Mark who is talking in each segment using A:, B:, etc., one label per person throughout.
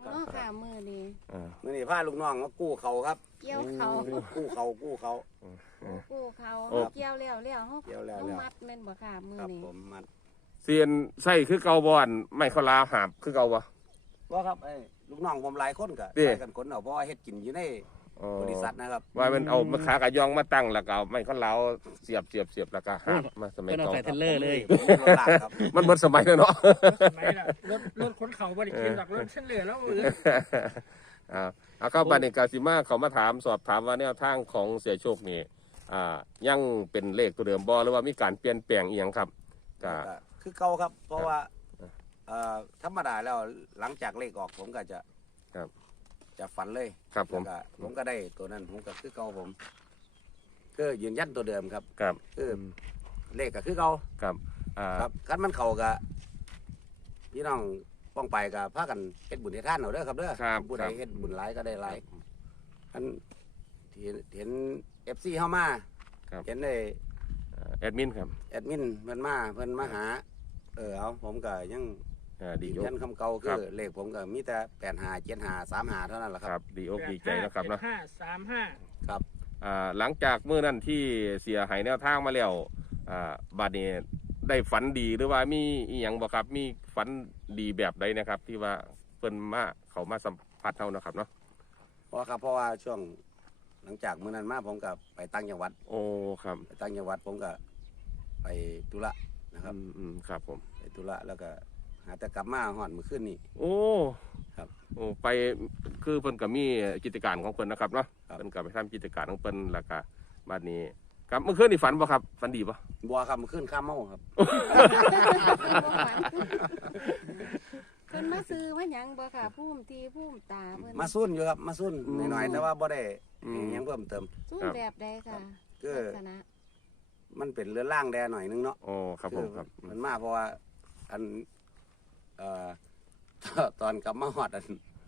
A: เนาะค่ะมือนี้
B: มื้อนี้พาลูกน้องมากู้เขาครับ
A: เกี่ยวเขา
B: กู้เขา
A: กู้เขาเกี่ยวแล้วเฮา
B: เกี่ยวแล้ว
A: มัดแม่นบ่ค่ะมือ
B: ครับ
A: นี้
B: ผมมัน
C: เซียนใส่คือเก่าบ่อนไม่เขาลาหาบคือเก่าบ่
B: บ่ครับลูกน้องผมหลายคนก็
C: เด้
B: ใส่กันคนเอาเพราะว่าเฮ็ดกินอยู่ใน
C: อ๋อ
B: บริษัทนะครับ
C: ว่ามันเอามาขากะยองมาตั้งแล้วก็เอาไม่เขาลาวเสียบแล้วก็หาบมาสมัย
D: เพิ่นเอา
C: ก่อน
D: ใส่เทเลอร์เลย
B: ผมรถลากครับ
C: มันหมดสมัยแล้วเนาะ
E: สมัยน่ะรถขนเขาบริกินหลักรถเส้นเหลือแล้วเออ
C: เอาเข้าบันนี้กาซิมาเขามาถามสอบถามว่าแนวทางของเสียโชคนี่ยังเป็นเลขตัวเดิมบ่หรือว่ามีการเปลี่ยนแปลงอีหยังครับก็
B: คือเก่าครับ เพราะว่าธรรมดาแล้วหลังจากเลขออกผมก็จะ
C: ครับ
B: จะฝันเลย
C: ครับผม
B: แล้วก็ผมก็ได้ตัวนั้นผมก็คือเก่าผมก็ยืนยันตัวเดิมครับ
C: ครับ
B: คือเลขก็คือเก่า
C: ครับ
B: ครับคันมันเข้าก็พี่น้องป้องไปก็พากันเฮ็ดบุญให้ท่านเอาเด้อครับเด้อ
C: ครับ
B: ผู้ใด
C: ครับ
B: เฮ็ดบุญหลายก็ได้หลายอันเห็น FC เฮามา
C: ครับ
B: เห็นได้
C: แอดมินครับ
B: แอดมินเพิ่นมาหาเอาผมก็ยัง
C: ดี
B: ยืน
C: อก
B: ยันคำเก่า
C: ค
B: คื
C: รับ
B: อเลขผมก็มีแต่85 75 35เท่านั้นแหละค
C: ครั
B: รั
C: บบ ดีอกดีใจนะครับเนาะ
E: 7535
B: ครับ
C: หลังจากเมื่อนั้นที่เสียหายแนวทางมาแล้วบัดนี้ได้ฝันดีหรือว่ามีอีหยังบ่ครับมีฝันดีแบบใดนะครับ ที่ว่าเพิ่นมาเขามาสัมผัสเฮานะครับเนาะ
B: เพราะว่าช่วงหลังจากมื้อนั้นมาผมก็ไปตั้งจังหวัด
C: โอ้ครับ
B: ไปตั้งจังหวัดผมก็ไปธุระนะครับ
C: ครับผม
B: ไปธุระแล้วก็หาแต่กลับมาฮอดมื้อคืนนี้
C: โอ้
B: ครับ
C: โอ้ไปคือเพิ่นก็มีกิจการของเพิ่นนะครับเนาะ
B: ครับ
C: เพิ่นก็ไปทำกิจการของเพิ่นแล้วก็บัดนี้ครับเมื่อคืนนี่ฝันบ่ครับฝันดีบ่
B: บัวครับมื้อคืนข้ามเมาครับ
A: เพิ่นมาซื้อมาหยังบ่ค่ะภูมิที่ภูมิตาเพิ่น
B: มาซุ่นอยู่ครับมาซุ่นหน่อยๆแต่ว่าบ่ได้หยังเพิ่มเติม
A: สู้แบบใดค่ะ
B: คือ
A: ลักษณะ
B: มันเป็นเรือล่างแดหน่อยนึงเนาะ
C: โอ้ครับผมครับ
B: มันมาเพราะว่าอันเอ่อ ตอนกลับมาฮอดอัน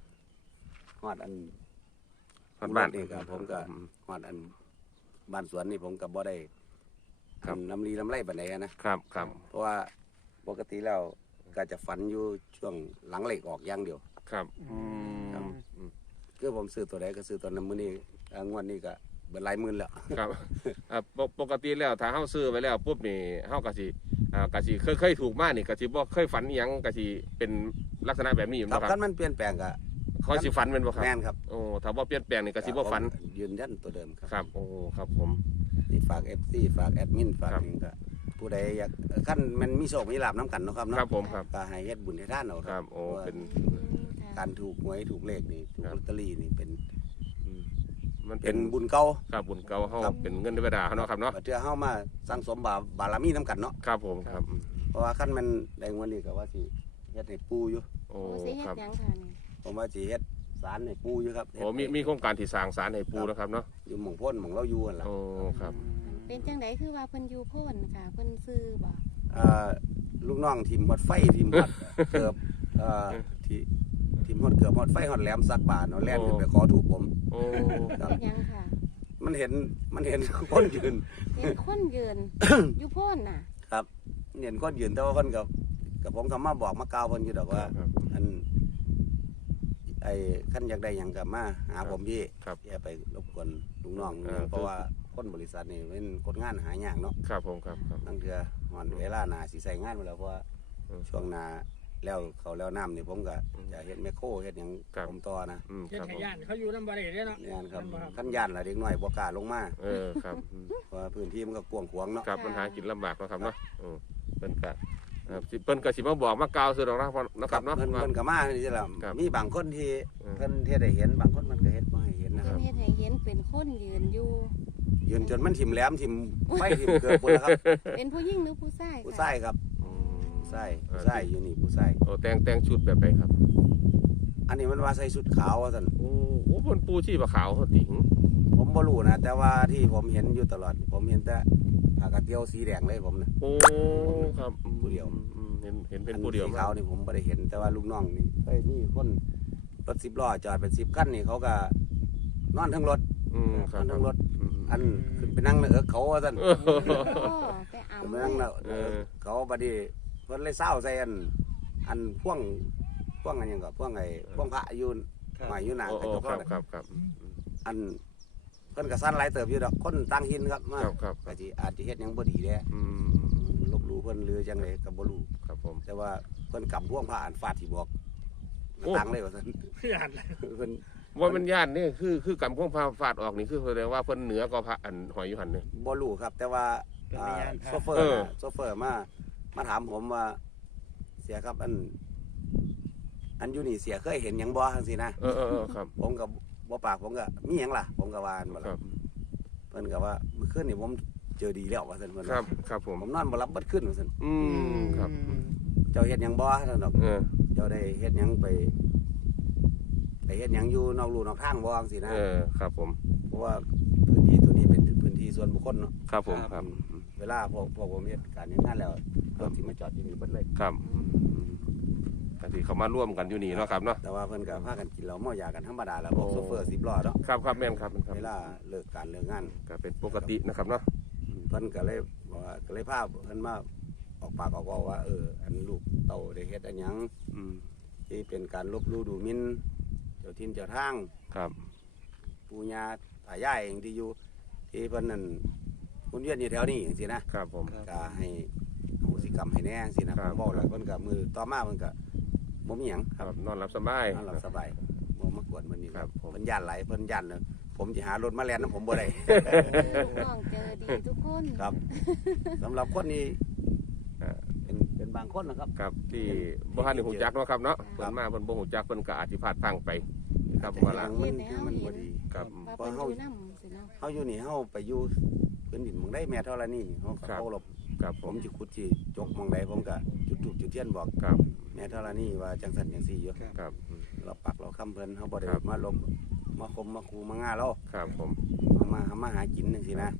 C: ฮอดบ้าน
B: นี่ครับผมก็ฮอดอันบ้านสวนนี่ผมก็บ่ได้
C: ครับ
B: น้ำลีน้ำไรปานใดนะครับ
C: ครับ
B: เพราะว่าปกติแล้วก็จะฝันอยู่ช่วงหลังเหล็กออกอย่างเดียว
C: ครับ
B: ครับ คือผมซื้อตัวใดก็ซื้อตัวนั้นมื้อนี้งวดนี้ก็เบิดหลายหมื่นแล้ว
C: ครับปกติแล้วถ้าเฮาซื้อไปแล้วปุ๊บนี่เฮาก็สิเคยถูกมานี่ก็สิบ่เคยฝันอีหยังก็สิเป็นลักษณะแบบนี้อยู่
B: ครับ
C: บ่ค
B: คั
C: รับ
B: นมันเปลี่ยนแปลงก็
C: เขาสิฝันเป็นบ่ครับ
B: แม่นครับ
C: โอ้ถ้าบ่เปลี่ยนแปลงนี่ก็สิบ่ฝัน
B: ผมยืนยันตัวเดิมครับ
C: ครับโอ้ครับผม
B: นี่ฝาก FC ฝากแอดมินฝาก
C: ครับ
B: นี่ก็ผู้ใดอยากคันมันมีโชคมีลาภนํกันเนาะครับเนาะ
C: ครับผมครับ
B: ก็ให้เฮ็ดบุญให้ท่านเอา
C: ค
B: ค
C: รั
B: รั
C: บบ โอ้เป็น
A: ค่ะ
B: การถูกหวยถูกเลขนี่ถูก
C: ครับ
B: ลอตเตอรี่นี่เป็น
C: มันเป็
B: เป็น นบุญเก่า
C: ครับบุญเก่าเฮา
B: ครับ
C: เป็นเงินธรรมดาเฮาเนาะครับเนาะ
B: เพื่อเฮามาสร้างสมบารมีนํกันเนาะ
C: ครับผมครับ
B: เพราะว่าคันมันได้งวดนี้ก็ว่าสิเฮ็ดให้ปู่อยู่
C: โอ้
A: โอ้สิเฮ็
C: ค
A: ด
C: รับ
A: หยังค่ะนี่
B: ผมว่าสิเฮ็ดศาลให้ปู่อยู่ครับ
C: โอ้มีโครงการที่สร้างศาลให้ปู่นะครับเนาะ
B: อยู่หม่องพ้นหม่องเราอยู่นั่นล่ะ
C: โอ้ครับ
A: เป็นจังไดคือว่าเพิ่นอยู่โพ่นค่ะเพิ่นซื้อบ่
B: ลูกน้องทีมฮอดไฟทีมฮอด เกือบที่ทีมฮอดเกือบฮอดไฟฮอดแหลมซักบาทเนาะแล่นขึ้นไปขอถูกผม
C: โอ้
B: ครับ
A: เฮ็ดหยังค่ะ
B: มันเห็น คนยืน
A: เห็นคนยืน อยู่โพ่นน่ะ
B: ครับเห็นคนยืนแต่ว่าคนกับผมคำมาบอกมากล่าวเพิ่นอยู่ดอกว่า
C: ครับ
B: อันไอ้ขั้นอยากได้หยังกับมาหาผมพี่
C: ครับ
B: อย่าไปรบกวนลุงน้อง
C: คือ
B: เพราะว่าคนบริษัทนี่เป็นคนงานหายากเนาะ
C: ครับผมครับครับ
B: บางเทื่อหอนเวลาหนาสิใส่งานไปแล้วเพราะว่า
C: อืม
B: ช่วงหนาแล้วเขาแล้วน้ำนี่ผมก็จะเฮ็ดแมคโครเฮ็ดหยัง
C: ครับ
B: ผมต่อนะ
E: เฮ็ด
C: ครับ
E: ให้
C: ผม
E: ย่านเขาอยู่น้ำบ่ได้เด้เนาะ
B: งานครับ
E: แม่นบ่
B: ขั้นย่านละเด็กน้อยบ่กล้าลงมา
C: ครับ
B: เพราะว่าพื้นที่มันก็กว้างขวางเนาะ
C: ครับปัญหากินลำบากเนาะครับเนาะเพิ่นก็เพิ่นก็สิมาบอกมากล่าวซื่อดอกนะนะครับเนาะ
B: เพิ่นก็มานี่ล่ะ
C: ครับ
B: มีบางคนที่
C: อืม
B: เพิ่นเฮ็ดให้เห็นบางคนมันก็เฮ็ดบ่ให้เห็นนะค
A: เพิ่
B: รั
A: น
B: บ
A: เฮ็ดให้เห็นเป็นคนยืนอยู่
B: ยืนจนมันถิ่มแหลมถิ่มไฟถิ่มเกิดพุ่นแล้วครับ
A: เป็นผู้หญิงหรือผู้ชายค่ะ
B: ผู้ชายครับผู้ชายอยู่นี่ผู้ชาย
C: โอ้แต่งชุดแบบไหนครับ
B: อันนี้มันว่าใส่ชุดขาวว่าซั่น
C: โอ้เพิ่นปูชีพขาวติง
B: ผมบ่รู้นะแต่ว่าที่ผมเห็นอยู่ตลอด ผมเห็นแต่ผ้ากระเตียวสีแดงเลยผมนะ
C: โอ้ครับ
B: ผู้เดียว
C: เห็นเป็นผู้เดียว
B: อันสีขาวนี่ผมบ่ได้เห็นแต่ว่าลูกน้องนี่เฮ้ยนี่คนรถ10ล้อจอดเป็น10คันนี่เขาก็นอนทั้งรถ
C: ครั
B: น
C: บ
B: อนทั้งรถอันขึ้นไปนั่งในเขาว่าซั่น
A: โอ้ไปเอา
B: ขึ้นไปนั่งในเขาบัดนี้เพิ่นเลยเศร้าใส่อันพ่วงวงอันหยังก็พวงไอ้พวงพระอยู่หมายอยู่หน้า
C: โอ้
B: กระจก
C: ครับ
B: น่ะ
C: ครับ
B: อันเพิ่นก็สั่นหลายเติบอยู่ดอกคนต่างหินครับมา
C: ครับ
B: ก็สิอาจจะเฮ็ดหยังบ่ดีแด้ ลบหลู่เพิ่นหรือจังไดก็บ่รู้
C: ครับผม
B: แต่ว่าเพิ่นกำพวงพระอันฟาดที่บอก
C: โอ้
B: ตังเลยว่าซั่น
E: เพื่อน
B: เพิ่น
C: ว่ามันย่านนี่คือกำพวงพาฟาดออกนี่คือแสดงว่าเพิ่นเหนือก็พระอันหอยอยู่หันนี่
B: บ่รู้ครับ แต่ว่า
E: เป็นพยาน
B: โซเฟอร์
C: เออ
B: โซเฟอร์มาถามผมว่า เสียครับอันอยู่นี่เสียเคยเห็นหยังบ่จังซี่นะ
C: ครับ
B: ผมก็บ่ปากผมก็มีหยังล่ะ ผมก็ว่าอันบ่
C: ครั
B: ล่ะ
C: บ
B: เพิ่นก็ว่าเมื่อคืนนี่ผมเจอดีแล้วว่าซั่นเพิ่น
C: ครับครับผม
B: ผมนอนบ่หลับเบิดคืนว่าซั่น
C: ครับ
B: เจ้าเฮ็ดหยังบ่ท่านดอก เจ้าได้เฮ็ดหยังไปเฮ็ดหยังอยู่นอกลู่นอกทางบ่จังซี่นะ
C: ครับผม
B: เพราะว่าพื้นที่ตัวนี้เป็นพื้นที่ส่วนบุคคลเนาะ
C: ครับผมครับ
B: เวลาพวกผมเฮ็ดการเฮ็ดงานแล้วรถที่มาจอดอยู่นี่เบิดเลย
C: ครับก็ที่เขามาร่วมกันอยู่นี่เนาะครับเนาะ
B: แต่ว่าเพิ่นก็พากันกินเหล้าเมายากันธรรมดาแล้วพวก
C: โอ้
B: โซเฟอร์10ล้อเนาะ
C: ครับครับแม่นครับครับ
B: เวลาเลิกการเลิกงาน
C: ก็เป็นปกตินะครับเนาะ
B: เพิ่นก็เลยบอกว่าก็เลยพาเพิ่นมาออกปากออกเว้าว่าอันลูกเต้าได้เฮ็ดอันหยังที่เป็นการลบหลู่ดูหมิ่นเจ้าถิ่นเจ้าทาง
C: ครับ
B: ปู่ย่าตายายเองที่อยู่ที่เพิ่นนั่นวนเวียนอยู่แถวนี้จังซี่นะครับ
C: ผม
B: ก็ให้อโหสิกรรมให้แน่จังซี่นะผมเว้าแล้วเพิ่นก็มือต่อมาเพิ่นก็บ่มีหยัง
C: ครับนอนหลับสบาย
B: นอนหลับสบายบ่มากวนมื้อนี้
C: ครับผม
B: เพิ่นย่านหลายเพิ่นย่านเนอะผมสิหารถมาแล่นนํผมบ่ได้
A: ลูกน้องเจอดีทุกคน
B: ครับสำหรับคนนี้เป็นบางคนนะครับ
C: ครับที่บ่ทันได้ฮู้จักเนาะครับเนาะเพิ่นมาเพิ่นบ่ฮู้จักเพิ่นก็อาจสิพลาดพลั้งไปครับว่าล่ะ
B: มันบ่ดี
C: ครับ
A: ว่าเป็นอยู่นำสิเนาะ
B: เฮาอยู่นี่เฮาไปอยู่พื้นดินหมองใดแม่ธรณีเฮาก็
C: ครับ
B: เคารพ
C: ครับผ
B: ผม มสิขุดสิจกหมองใดผมก็จุดธูปจุดเทียนบอก
C: ครับ
B: แม่ธรณีว่าจังซั่นจังซี่อยู่
C: ครับ
B: เราปักเราค้ำเพิ่นเฮาบ่ได้
C: ครับ
B: มาลบมาคมมาคูมาง่าเรา
C: ครับผม
B: มาหากินจังซี่นะ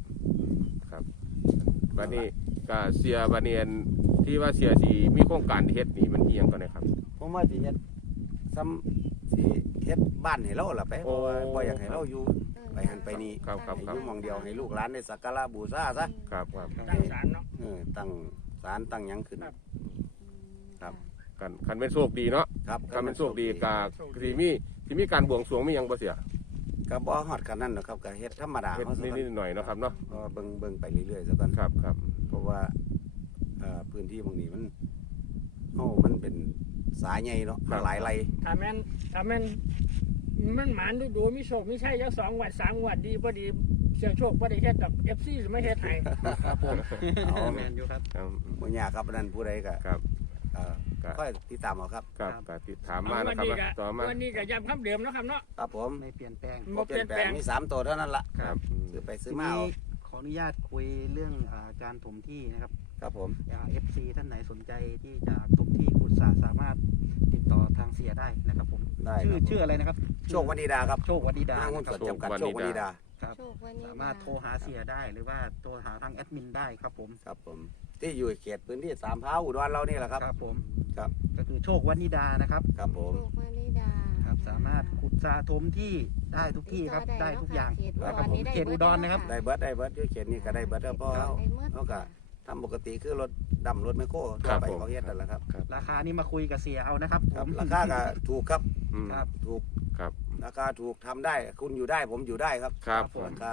C: บัดนี้ก็เสียบัดนี้อันที่ว่าเสียสิมีโครงการที่เฮ็ดนี่มันอีหยังก่อนนะครับ
B: ผมว่าสิเฮ็ดซ้ำสิเฮ็ดบ้านให้เราล่ะไปเพราะว่าบ่อยากให้เราอยู่ไปหันไปนี่
C: ครับครับ
B: ให้อยู่หม่องเดียวให้ลูกหลานได้สักการะบูชาซะ
C: ครับครับ
E: ตั้งศาลเนาะ
B: ตั้งศาลตั้งหยังขึ้น ครับ
C: กันคันเป็นโชคดีเนาะ
B: ครับ
C: คันเป็นโชคดีก็สิมีการบวงสรวงมีหยังบ่เสีย
B: ก็บ่ฮอดกันนั่นดอกครับก็เฮ็ดธรรมดา
C: เฮ็ด
B: เฮาซะก่อน
C: นิดๆหน่อยๆเนาะครับเนาะ
B: ก็เบิ่งไปเรื่อยๆซะก่อน
C: ครับครับ
B: เพราะว่าพื้นที่ตรงนี้มันมันเป็นสายใหญ่เนาะมันหลายไร
E: ถ้าแม่นมันหมานดูมีโชคมีชัยจัก2วัด3วัดดีบ่ดีเสียงโชคบ่ได้เฮ็ดดอก FC สิมาเฮ็ดให้
D: ครับผม
B: เอา
D: แมนอยู่ครับ
C: ครับ
B: บ่ยากครับอันนั้นผู้ใดก็
C: ครับ
B: ค่อยติดตามเอาครับ
C: ครับก็ติดถามมานะครับนะต่อมา
E: วันนี้ก็ย้ำคำเดิมเนาะครับเนาะ
B: ครับผม
D: ไม่เปลี่ยนแปลง
E: บ่เปลี่ยนแปลง
B: มี3ตัวเท่านั้นล่ะ
C: ครับ
B: ซื้อไปซื้อ
D: ที
B: มา
D: นี้
B: เอา
D: ขออนุญาตคุยเรื่องการถมที่นะครับ
B: ครับผม
D: FC ท่านไหนสนใจที่จะถมที่ขุดสระสามารถติดต่อทางเสียได้นะครับผม
B: ได้
D: ชื่ออะไรนะครับ
B: โชควณิดาครับ
D: โชควดีดา
B: ห้างหุ้น
D: นะค
B: ส่
D: รั
B: วน
D: บ
B: จำกัดโชควณิดา
D: ครับ
A: โชควันนี้
D: สามารถโทรหาเสียได้หรือว่าโทรหาทางแอดมินได้ครับผม
B: ครับผมที่อยู่เขตพื้นที่สามพร้าวอุดรเรานี่แหละครับ
D: ครับผม
B: ครับ
D: ก็คือโชควดีดานะครับ
B: ครับผม
A: โชควันนี้ดา
D: ครับสามารถขุดสระถมที่ได้ทุกที่ครับได้ทุกอย่างครับผมเขตอุดรนะครับ
B: ได้เบิดอยู่เขตนี้ก็ได้เบิดแล้วเพราะเขาก็ทำปกติคือรถดำรถไมคโครทั่วไปเขาเฮ็ดนั่นแหละครับ
D: ราคานี้มาคุยกับเสียเอานะครับผ
B: ครับ
D: ม
B: ราคาก็ถูกครับ
D: ครับ
B: ถูก
C: ครับ
B: ราคาถูกทำได้คุณอยู่ได้ผมอยู่ได้ครับ
C: ครับ
B: ราคา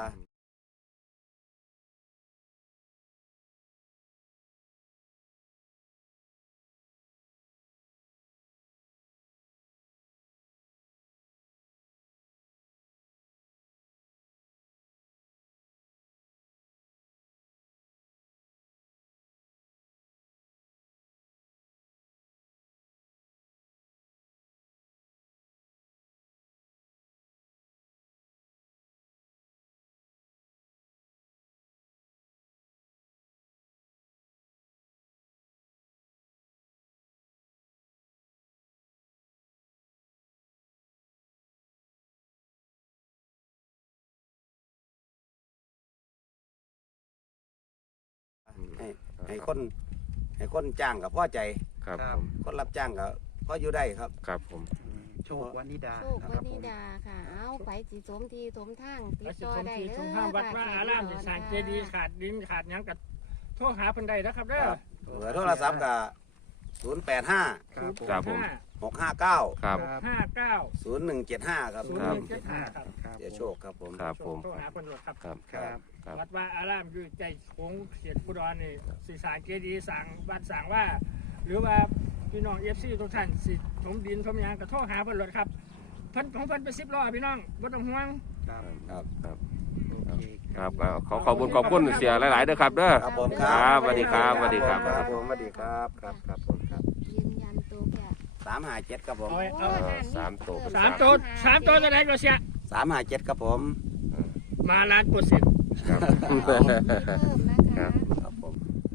B: ให้คนจ้างกับพ่อใจ
C: ครับ
D: ครับ
C: ผม
B: คนรับจ้างกับพ่ออยู่ได้ครับ
C: ครับผม
D: โชควนิดา
A: โชค
D: นะค
A: วั
D: รับ
A: น
D: ผ
A: นี้
D: ม
A: ดาค่ะ เอาไปสิสมทีสมทางติ
E: แล้
A: ด
E: วสิ
A: ต่อ
E: ชม
A: ได้
E: ที่
A: เด้
E: ช
A: อ
E: มห้ามวัดว่าอารามสิสร้างเจดีย์ขาดดินขาดหยังก็โทรหาเพิ่นได้นะครับเด้อ
B: เบอร์โทรศัพท์กับ085
D: ครับผม
C: ครับผม
B: 654 659
C: ครับ
E: 59
B: 0175 ครับ
E: 0175 ครับ
B: เสียโชคครับผม
C: ครับผม
E: โทรหาคนรถครับ
C: ครับ
D: ครับ
C: ครับ
E: วัดว่าอารามอยู่ใจของเสียดอุดรนี่สิสร้างเจดีย์สร้างวัดสร้างว่า หรือว่าพี่น้อง FC ทุกท่านสิถมดินถมหยางก็โทรหาเพิ่นรถครับเพิ่นของเพิ่นไป10 ล้อพี่น้องบ่ต้องห่วง
D: ครับ
B: ครับ
C: ครับ
D: โอเค
C: ครับขอบคุณเสียหลายๆเด้อครับเด้อ
B: ครับผม
C: ครับสวัสดีครับสวัสดีครับ
B: ครับผมสวัสดีครับครับครับผมครับ
A: ยืนยันตัวแค่
B: 357ครับผม
E: เอาไว้
A: โอ้ย
C: สามตัว
E: สามตัวสามตัวจะได้ก็เสีย
B: 357ครับผม
E: มาล้านเปอร์เซ็นต์
C: ครับ
A: เพิ่มนะคะ
B: ครับผม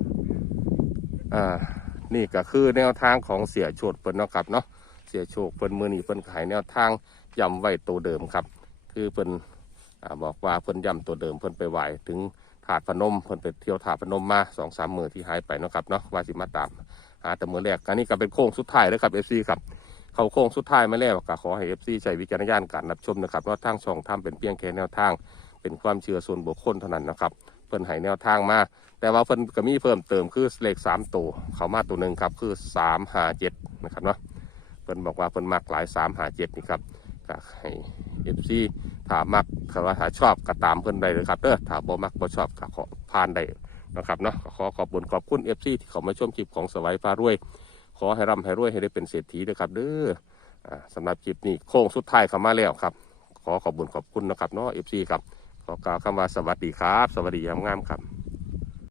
C: นี่ก็คือแนวทางของเสียโชดเพิ่นเนาะครับเนาะเสียโชคเพิ่นมือนี้เพิ่นขายแนวทางย้ำไว้ตัวเดิมครับ คือเพิ่นบอกว่าเพิ่นย้ำตัวเดิมเพิ่นไปไหวถึงถาดพนมเพิ่นไปเที่ยวถาดพนมมา 2-3 มื้อที่หายไปเนาะครับเนาะว่าสิมาตามหาแต่มื้อแรกอันนี้ก็เป็นโค้งสุดท้ายแล้วครับ FC ครับเข้าโค้งสุดท้ายมาแล้วก็ขอให้ FC ใช้วิจารณญาณการรับชมนะครับว่าทางช่องทำเป็นเพียงแค่แนวทางเป็นความเชื่อส่วนบุคคลเท่านั้นนะครับเพิ่นให้แนวทางมาแต่ว่าเพิ่นก็มีเพิ่มเติมคือเลข3ตัวเข้ามาตัวหนึ่งครับคือ357นะครับเนาะเพิ่นบอกว่าเพิ่นมักหลาย357นี่ครับก็ให้ FC ถ้ามักถ้าชอบก็ตามเพิ่นได้เลยครับถ้าบ่มักบ่ชอบก็ขอผ่านได้นะครับเนาะขอขอบคุณ FC ที่เขามาชมคลิปของสวัยฟ้ารวยขอให้ร่ำให้รวยให้ได้เป็นเศรษฐีด้วยครับสำหรับคลิปนี้โค้งสุดท้ายเข้ามาแล้วครับขอขอบคุณนะครับเนาะ FC ครับขอกล่าวคำว่าสวัสดีครับสวัสดียามงามครับ